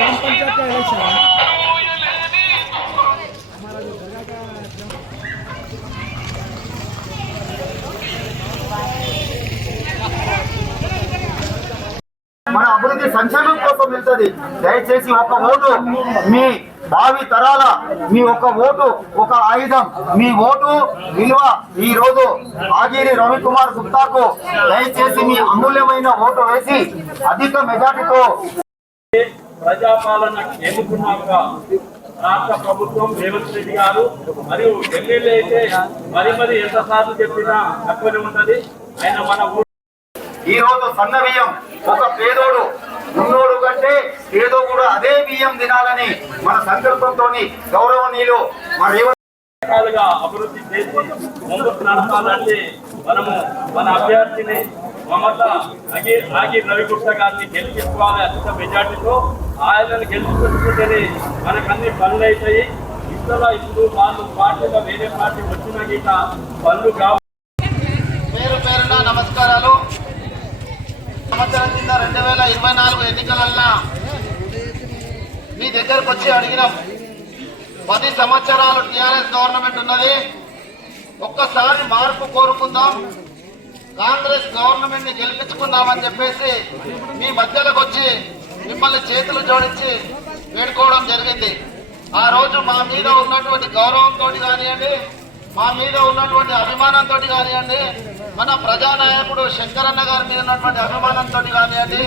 గ్రామ పంచాయతీ ఎలక్షన్ మన అభివృద్ధి సంక్షేమం కోసం వెళ్తుంది దయచేసి ఒక ఓటు మీ భావి తరాల మీ ఒక ఓటు ఒక ఆయుధం మీ ఓటు విలువ ఈ రోజు ఆగిరి కుమార్ గుప్తాకు దయచేసి మీ అమూల్యమైన ఓటు వేసి అధిక మెజార్టీతో ప్రజాపాలన కేంద్రంగా రాష్ట్ర ప్రభుత్వం రేవంత్ రెడ్డి గారు మరియు ఎమ్మెల్యే అయితే మరి మరి ఎంతసార్లు చెప్పినా తక్కువ ఉంటది ఆయన మన ఈ రోజు సన్న బియ్యం ఒక పేదోడు ఉన్నోడు కంటే ఏదో కూడా అదే బియ్యం తినాలని మన సంకల్పంతో గౌరవనీయులు మన రకాలుగా అభివృద్ధి చేసి ముందుకు నడపాలని మనము మన అభ్యర్థిని మమత అగి ఆగి రవిగుప్త గారిని గెలిపించుకోవాలి అధిక మెజార్టీతో ఆయనను గెలుచుకుంటేనే మనకన్ని పనులు అవుతాయి ఇంతలో ఇప్పుడు వాళ్ళు పార్టీలో వేరే పార్టీ వచ్చిన గీత పనులు కావు పేరు పేరున నమస్కారాలు సంవత్సరం కింద రెండు వేల ఇరవై నాలుగు ఎన్నికలన్నా మీ దగ్గరకు వచ్చి అడిగినాం పది సంవత్సరాలు టీఆర్ఎస్ గవర్నమెంట్ ఉన్నది ఒక్కసారి మార్పు కోరుకుందాం కాంగ్రెస్ గవర్నమెంట్ ని గెలిపించుకుందామని చెప్పేసి మీ మధ్యలోకి వచ్చి మిమ్మల్ని చేతులు జోడించి వేడుకోవడం జరిగింది ఆ రోజు మా మీద ఉన్నటువంటి గౌరవంతో కానివ్వండి మా మీద ఉన్నటువంటి అభిమానంతో కానివ్వండి మన ప్రజానాయకుడు శంకరన్న గారి మీద ఉన్నటువంటి అభిమానంతో కానివ్వండి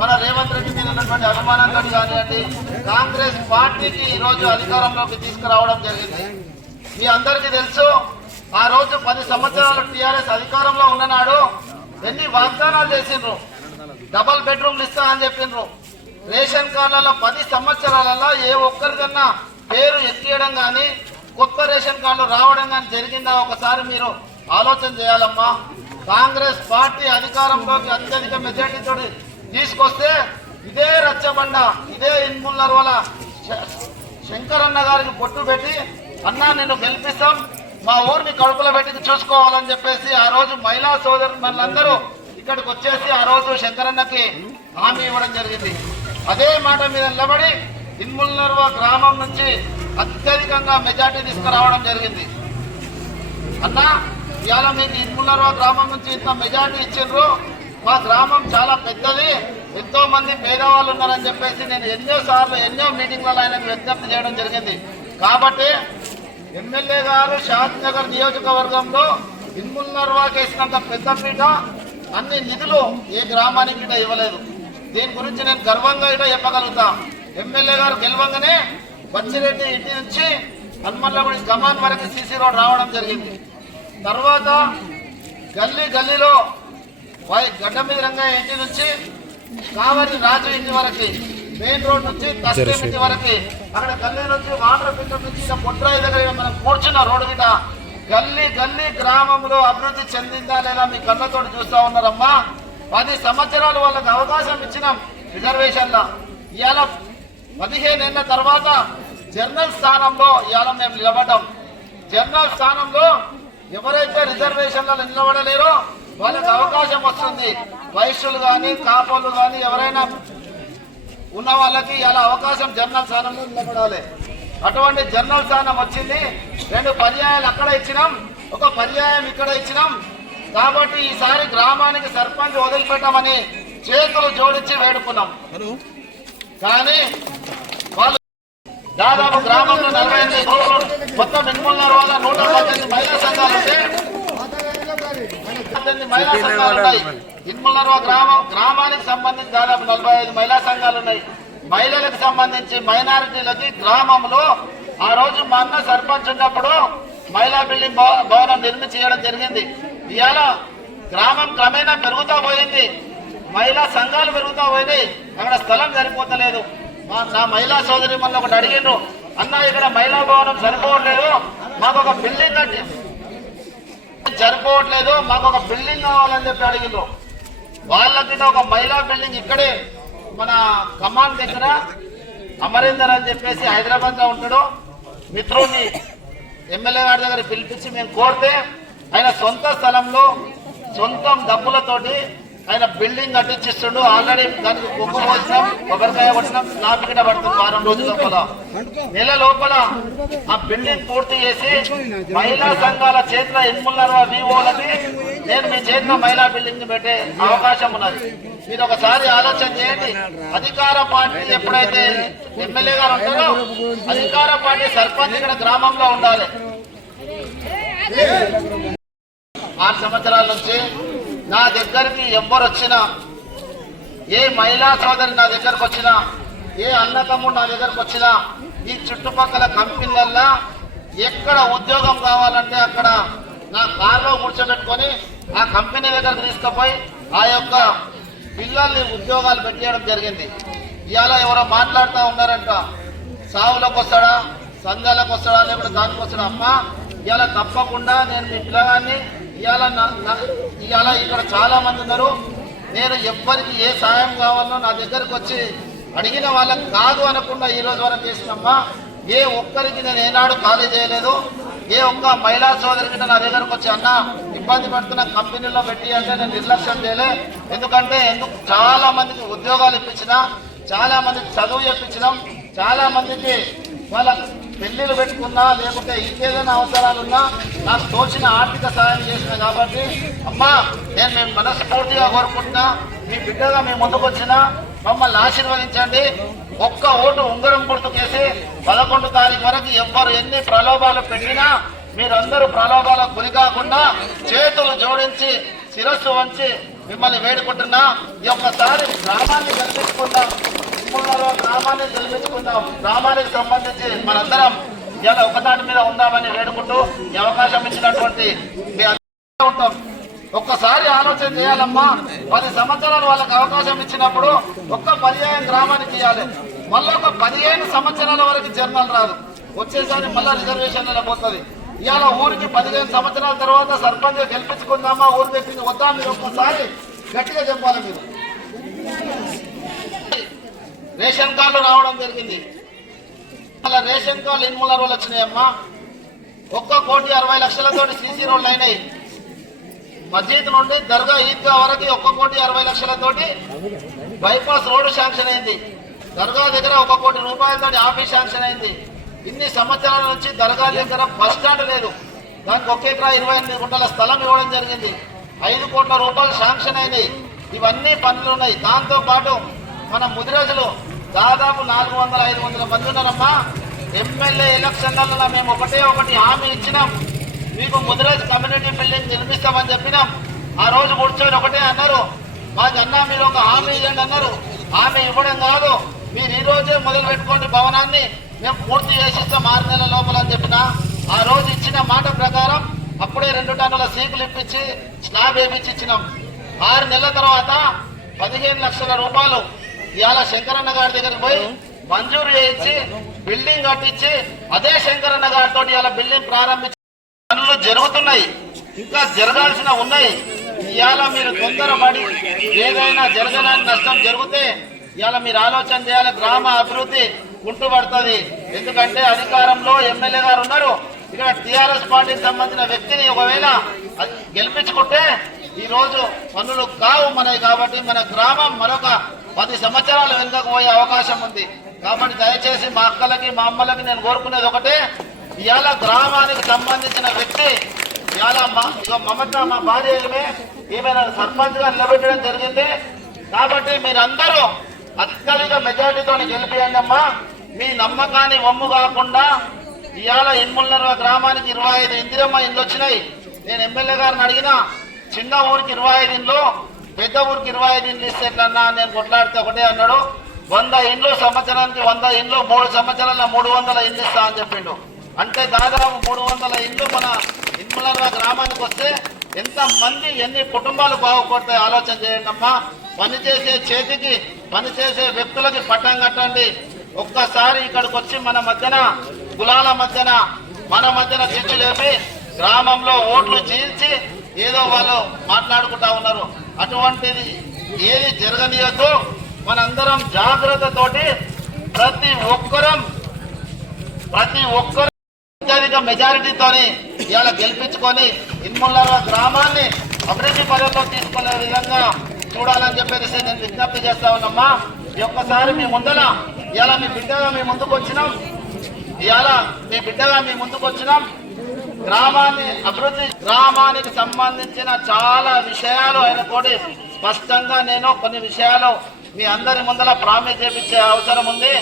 మన రేవంత్ రెడ్డి మీద ఉన్నటువంటి అభిమానంతో కానివ్వండి కాంగ్రెస్ పార్టీకి ఈరోజు అధికారంలోకి తీసుకురావడం జరిగింది మీ అందరికీ తెలుసు ఆ రోజు పది సంవత్సరాలు టీఆర్ఎస్ అధికారంలో ఉన్ననాడు ఎన్ని వాగ్దానాలు చేసిండ్రు డబల్ బెడ్రూమ్లు ఇస్తా అని చెప్పిండ్రు రేషన్ కార్డులలో పది సంవత్సరాలలో ఏ ఒక్కరికన్నా పేరు ఎత్తియడం కానీ కొత్త రేషన్ కార్డు రావడం కానీ జరిగిందా ఒకసారి మీరు ఆలోచన చేయాలమ్మా కాంగ్రెస్ పార్టీ అధికారంలోకి అత్యధిక మెజార్టీతో తీసుకొస్తే ఇదే రచ్చబండ ఇదే ఇన్ముల్లర్ వల్ల శంకరన్న గారికి పొట్టు పెట్టి అన్నా నిన్ను గెలిపిస్తాం మా ఊరిని కడుపులో పెట్టి చూసుకోవాలని చెప్పేసి ఆ రోజు మహిళా సోదరులందరూ ఇక్కడికి వచ్చేసి ఆ రోజు శంకరన్నకి హామీ ఇవ్వడం జరిగింది అదే మాట మీద నిలబడి ఇన్ముల్నర్వ గ్రామం నుంచి అత్యధికంగా మెజార్టీ తీసుకురావడం జరిగింది అన్నా ఇవాళ మీకు ఇన్ముల్నర్వ గ్రామం నుంచి ఇంత మెజార్టీ ఇచ్చిండ్రు మా గ్రామం చాలా పెద్దది ఎంతో మంది పేదవాళ్ళు ఉన్నారని చెప్పేసి నేను ఎన్నో సార్లు ఎన్నో మీటింగ్లలో ఆయనకు విజ్ఞప్తి చేయడం జరిగింది కాబట్టి ఎమ్మెల్యే గారు శాంతినగర్ నియోజకవర్గంలో ఇన్ముల్నర్వాకేసినంత పెద్ద పీట అన్ని నిధులు ఏ గ్రామానికి ఇవ్వలేదు దీని గురించి నేను గర్వంగా ఇట చెప్పగలుగుతా ఎమ్మెల్యే గారు గెలవంగానే బచ్చిరెడ్డి ఇంటి నుంచి హనుమల్లగుడి గమాన్ వరకు సీసీ రోడ్ రావడం జరిగింది తర్వాత గల్లీ గల్లీలో వై గడ్డ మీద రంగయ్య ఇంటి నుంచి కావలి రాజు ఇంటి వరకు మెయిన్ రోడ్ నుంచి తస్టీం ఇంటి వరకు అక్కడ గల్లీ నుంచి వాటర్ ఫిల్టర్ నుంచి ఇక పొట్రాయి దగ్గర మనం కూర్చున్న రోడ్డు మీద గల్లీ గల్లీ గ్రామంలో అభివృద్ధి చెందిందా లేదా మీ కళ్ళతో చూస్తూ ఉన్నారమ్మా పది సంవత్సరాలు వాళ్ళకి అవకాశం ఇచ్చినాం రిజర్వేషన్లో ఇవాళ ఏళ్ళ తర్వాత జర్నల్ స్థానంలో ఇవాళ మేము నిలబడ్డాం జర్నల్ స్థానంలో ఎవరైతే రిజర్వేషన్లలో నిలబడలేరో వాళ్ళకి అవకాశం వస్తుంది వైశ్యులు కానీ కాపులు కానీ ఎవరైనా ఉన్న వాళ్ళకి ఇలా అవకాశం జర్నల్ స్థానంలో నిలబడాలి అటువంటి జర్నల్ స్థానం వచ్చింది రెండు పర్యాయాలు అక్కడ ఇచ్చినాం ఒక పర్యాయం ఇక్కడ ఇచ్చినాం కాబట్టి ఈసారి గ్రామానికి సర్పంచ్ వదిలిపెట్టమని చేతులు జోడించి వేడుకున్నాం కానీ వాళ్ళు దాదాపు గ్రామంలో నలభై ఎనిమిది మొత్తం ఎనిమిదిన్నర వల్ల నూట పద్దెనిమిది మహిళా సంఘాలు పద్దెనిమిది మహిళా సంఘాలు ఉన్నాయి గ్రామం గ్రామానికి సంబంధించి దాదాపు నలభై ఐదు మహిళా సంఘాలు ఉన్నాయి మహిళలకు సంబంధించి మైనారిటీలకి గ్రామంలో ఆ రోజు మా అన్న సర్పంచ్ ఉన్నప్పుడు మహిళా బిల్డింగ్ భవనం నిర్మించడం జరిగింది ఇవాళ గ్రామం క్రమేణా పెరుగుతూ పోయింది మహిళా సంఘాలు పెరుగుతూ పోయింది అక్కడ స్థలం సరిపోతలేదు మా నా మహిళా సోదరి మన ఒకటి అడిగిండ్రు అన్న ఇక్కడ మహిళా భవనం సరిపోవట్లేదు మాకు ఒక బిల్డింగ్ అంటే సరిపోవట్లేదు మాకు ఒక బిల్డింగ్ కావాలని చెప్పి అడిగిండ్రు వాళ్ళకి ఒక మహిళా బిల్డింగ్ ఇక్కడే మన కమాండ్ దగ్గర అమరీందర్ అని చెప్పేసి హైదరాబాద్లో ఉంటాడు మిత్రుడిని ఎమ్మెల్యే గారి దగ్గర పిలిపించి మేము కోరితే ఆయన సొంత స్థలంలో సొంతం డబ్బులతోటి ఆయన బిల్డింగ్ కట్టించిస్తుండు ఆల్రెడీ దానికి కుక్క పోసినాం కొబ్బరికాయ కొట్టినాం స్లాబ్ కింద పడుతుంది వారం రోజుల లోపల నెల లోపల ఆ బిల్డింగ్ పూర్తి చేసి మహిళా సంఘాల చేతిలో ఎన్ముల వివోలని నేను మీ చేతిలో మహిళా బిల్డింగ్ పెట్టే అవకాశం ఉన్నది మీరు ఒకసారి ఆలోచన చేయండి అధికార పార్టీ ఎప్పుడైతే ఎమ్మెల్యే గారు ఉంటారో అధికార పార్టీ సర్పంచ్ ఇక్కడ గ్రామంలో ఉండాలి ఆరు సంవత్సరాల నుంచి నా దగ్గరికి ఎవ్వరు వచ్చినా ఏ మహిళా సోదరి నా దగ్గరకు వచ్చినా ఏ అన్నతమ్ముడు నా దగ్గరకు వచ్చినా ఈ చుట్టుపక్కల కంపెనీలల్లో ఎక్కడ ఉద్యోగం కావాలంటే అక్కడ నా కారులో కూర్చోబెట్టుకొని ఆ కంపెనీ దగ్గర తీసుకుపోయి ఆ యొక్క పిల్లల్ని ఉద్యోగాలు పెట్టేయడం జరిగింది ఇవాళ ఎవరో మాట్లాడుతూ ఉన్నారంట సావులకు వస్తాడా సంఘాలకు వస్తాడా లేకపోతే దానికి వస్తాడా అమ్మ ఇలా తప్పకుండా నేను మీ పిల్లగాన్ని ఇవాళ ఇవాళ ఇక్కడ చాలా మంది ఉన్నారు నేను ఎవ్వరికి ఏ సాయం కావాలో నా దగ్గరకు వచ్చి అడిగిన వాళ్ళకి కాదు అనకుండా ఈ రోజు వరకు చేసినమ్మా ఏ ఒక్కరికి నేను ఏనాడు ఖాళీ చేయలేదు ఏ ఒక్క మహిళా సోదరికి నా దగ్గరకు వచ్చి అన్న ఇబ్బంది పడుతున్న కంపెనీలో పెట్టి అంటే నేను నిర్లక్ష్యం చేయలే ఎందుకంటే ఎందుకు చాలా మందికి ఉద్యోగాలు ఇప్పించిన చాలా మందికి చదువు ఇప్పించడం చాలా మందికి వాళ్ళ పెళ్లిలు పెట్టుకున్నా లేకుంటే ఇంకేదైనా అవసరాలున్నా నాకు తోచిన ఆర్థిక సహాయం చేసిన కాబట్టి అమ్మా నేను మేము మనస్ఫూర్తిగా కోరుకుంటున్నా మీ బిడ్డగా మేము ముందుకొచ్చిన మమ్మల్ని ఆశీర్వదించండి ఒక్క ఓటు ఉంగరం గుర్తుకేసి పదకొండు తారీఖు వరకు ఎవ్వరు ఎన్ని ప్రలోభాలు పెట్టినా మీరందరూ ప్రలోభాలకు గురి కాకుండా చేతులు జోడించి శిరస్సు వంచి మిమ్మల్ని వేడుకుంటున్నా ఈ ఒక్కసారి గ్రామాన్ని కల్పించుకుందాం స్కూళ్ళలో గ్రామాన్ని నిర్మించుకుందాం గ్రామానికి సంబంధించి మనందరం ఇలా ఒకదాని మీద ఉందామని వేడుకుంటూ అవకాశం ఇచ్చినటువంటి ఉంటాం ఒక్కసారి ఆలోచన చేయాలమ్మా పది సంవత్సరాలు వాళ్ళకి అవకాశం ఇచ్చినప్పుడు ఒక్క పర్యాయం గ్రామానికి ఇవ్వాలి మళ్ళీ ఒక పదిహేను సంవత్సరాల వరకు జర్నల్ రాదు వచ్చేసారి మళ్ళీ రిజర్వేషన్ పోతుంది ఇవాళ ఊరికి పదిహేను సంవత్సరాల తర్వాత సర్పంచ్ గెలిపించుకుందామా ఊరు తెప్పించి వద్దా మీరు ఒక్కసారి గట్టిగా చెప్పాలి మీరు రేషన్ కార్డులు రావడం జరిగింది అలా రేషన్ కార్డు ఎన్ని మూల రోజులు వచ్చినాయమ్మా ఒక్క కోటి అరవై లక్షలతో సిసి రోడ్లు అయినాయి మస్జిద్ నుండి దర్గా ఈద్గా వరకు ఒక్క కోటి అరవై లక్షలతోటి బైపాస్ రోడ్డు శాంక్షన్ అయింది దర్గా దగ్గర ఒక కోటి రూపాయలతో ఆఫీస్ శాంక్షన్ అయింది ఇన్ని సంవత్సరాల నుంచి దర్గా దగ్గర బస్ స్టాండ్ లేదు దానికి ఒక ఎకరా ఇరవై ఎనిమిది గుంటల స్థలం ఇవ్వడం జరిగింది ఐదు కోట్ల రూపాయలు శాంక్షన్ అయినాయి ఇవన్నీ పనులు ఉన్నాయి దాంతోపాటు మన ముదిరాజులు దాదాపు నాలుగు వందల ఐదు వందల మంది ఉన్నారమ్మా ఎమ్మెల్యే ఎలక్షన్లలో మేము ఒకటే ఒకటి హామీ ఇచ్చినాం మీకు ముదిరాజ్ కమ్యూనిటీ బిల్డింగ్ నిర్మిస్తామని చెప్పినాం ఆ రోజు కూర్చొని ఒకటే అన్నారు మా జన్న మీరు ఒక హామీ ఇవ్వండి అన్నారు హామీ ఇవ్వడం కాదు మీరు ఈ రోజే మొదలు పెట్టుకోండి భవనాన్ని మేము పూర్తి చేసిస్తాం ఆరు నెలల లోపల అని చెప్పిన ఆ రోజు ఇచ్చిన మాట ప్రకారం అప్పుడే రెండు టన్నుల సీకులు ఇప్పించి స్లాబ్ వేపించి ఇచ్చినాం ఆరు నెలల తర్వాత పదిహేను లక్షల రూపాయలు ఇవాళ శంకరన్న గారి దగ్గర పోయి మంజూరు చేయించి బిల్డింగ్ కట్టించి అదే శంకరన్న గారితో ఇవాళ బిల్డింగ్ ప్రారంభించి పనులు జరుగుతున్నాయి ఇంకా జరగాల్సిన ఉన్నాయి ఇవాళ మీరు తొందరపడి ఏదైనా జరగడానికి నష్టం జరిగితే ఇవాళ మీరు ఆలోచన చేయాలి గ్రామ అభివృద్ధి కుంటుపడుతుంది ఎందుకంటే అధికారంలో ఎమ్మెల్యే గారు ఉన్నారు ఇక్కడ టిఆర్ఎస్ పార్టీకి సంబంధించిన వ్యక్తిని ఒకవేళ గెలిపించుకుంటే ఈ రోజు పనులు కావు మనవి కాబట్టి మన గ్రామం మరొక పది సంవత్సరాలు వెనుకకు పోయే అవకాశం ఉంది కాబట్టి దయచేసి మా అక్కలకి మా అమ్మలకి నేను కోరుకునేది ఒకటే ఇవాళ గ్రామానికి సంబంధించిన వ్యక్తి ఇవాళ మమత మా భార్య ఈమె సర్పంచ్ గా నిలబెట్టడం జరిగింది కాబట్టి మీరందరూ అత్యధిక మెజార్టీతో గెలిపియండి అమ్మా మీ నమ్మకాన్ని వమ్ము కాకుండా ఇవాళ ఇమ్ములనర్వ గ్రామానికి ఇరవై ఐదు ఇందిరమ్మ ఇండ్లు వచ్చినాయి నేను ఎమ్మెల్యే గారిని అడిగిన చిన్న ఊరికి ఇరవై ఐదు ఇండ్లు పెద్ద ఊరికి ఇరవై ఐదు ఇండ్లు ఇస్తే ఎట్లన్నా నేను కొట్లాడితే ఒకటే అన్నాడు వంద ఇండ్లు సంవత్సరానికి వంద ఇండ్లు మూడు సంవత్సరాల మూడు వందల ఇండ్లు ఇస్తా అని చెప్పిండు అంటే దాదాపు మూడు వందల ఇండ్లు మన ఇన్ముల గ్రామానికి వస్తే ఎంతమంది ఎన్ని కుటుంబాలు బాగుపడతాయి ఆలోచన చేయండి అమ్మా పనిచేసే చేతికి పనిచేసే వ్యక్తులకి పట్టం కట్టండి ఒక్కసారి ఇక్కడికి వచ్చి మన మధ్యన కులాల మధ్యన మన మధ్యన చిచ్చు లేపి గ్రామంలో ఓట్లు చీల్చి ఏదో వాళ్ళు మాట్లాడుకుంటా ఉన్నారు అటువంటిది ఏది జరగనీయద్దు మనందరం జాగ్రత్తతోటి ప్రతి ఒక్కరం ప్రతి ఒక్కరు అత్యధిక మెజారిటీతోని ఇవాళ గెలిపించుకొని ఇన్ముల్లర గ్రామాన్ని అభివృద్ధి పదంలో తీసుకునే విధంగా చూడాలని చెప్పేసి నేను విజ్ఞప్తి చేస్తా ఉన్నమ్మా ఒక్కసారి మీ ముందర ఇవాళ మీ బిడ్డగా మీ ముందుకు వచ్చినాం ఇవాళ మీ బిడ్డగా మీ ముందుకు వచ్చినాం గ్రామాన్ని అభివృద్ధి గ్రామానికి సంబంధించిన చాలా విషయాలు ఆయన కూడా స్పష్టంగా నేను కొన్ని విషయాలు మీ అందరి ముందర ప్రామి చేపించే అవసరం ఉంది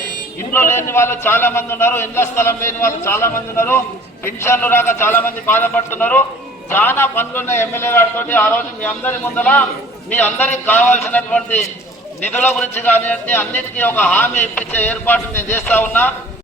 ఇంట్లో లేని వాళ్ళు చాలా మంది ఉన్నారు ఇండ్ల స్థలం లేని వాళ్ళు చాలా మంది ఉన్నారు పెన్షన్లు రాక చాలా మంది బాధపడుతున్నారు చాలా పనులున్న ఎమ్మెల్యే గారితో ఆ రోజు మీ అందరి ముందర మీ అందరికి కావాల్సినటువంటి నిధుల గురించి కానివ్వండి అన్నిటికీ ఒక హామీ ఇప్పించే ఏర్పాటు నేను చేస్తా ఉన్నా